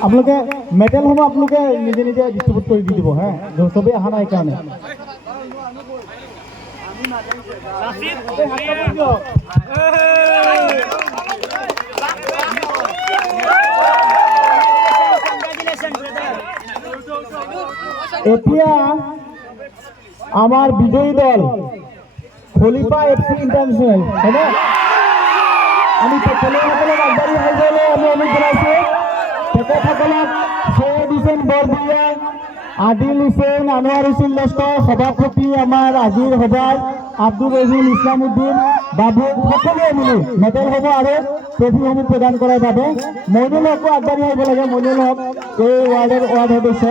আপোনালোকে মেটেল হ'ব আপোনালোকে নিজে নিজে ডিষ্ট্ৰিবিউট কৰি দি দিব হা চবেই অহা নাই কাৰণে এতিয়া আমাৰ বিজয়ী দল খলিফা এফচি ইণ্টাৰনেশ্যনেল হয়নে আমি খেলুৱৈসকলক আগবাঢ়ি আহিবলৈ আমি অনুৰোধ জনাইছোঁ তেখেতসকলক সৈয়দ হুছেইন বৰভূঞা আদিল হুছেইন আনোৱাৰ হুছেইন লস্কৰ সভাপতি আমাৰ আজিৰ সভাৰ আব্দুল ৰহিম ইছলাম উদ্দিন বাবু সকলোৱে মিলি মেডেলসমূহ আৰু ট্ৰফিসমূহ প্ৰদান কৰাৰ বাবে মইনুল হকো আগবাঢ়ি আহিব লাগে মইনুল হক এই ৱাৰ্ডৰ ৱাৰ্ড সদস্য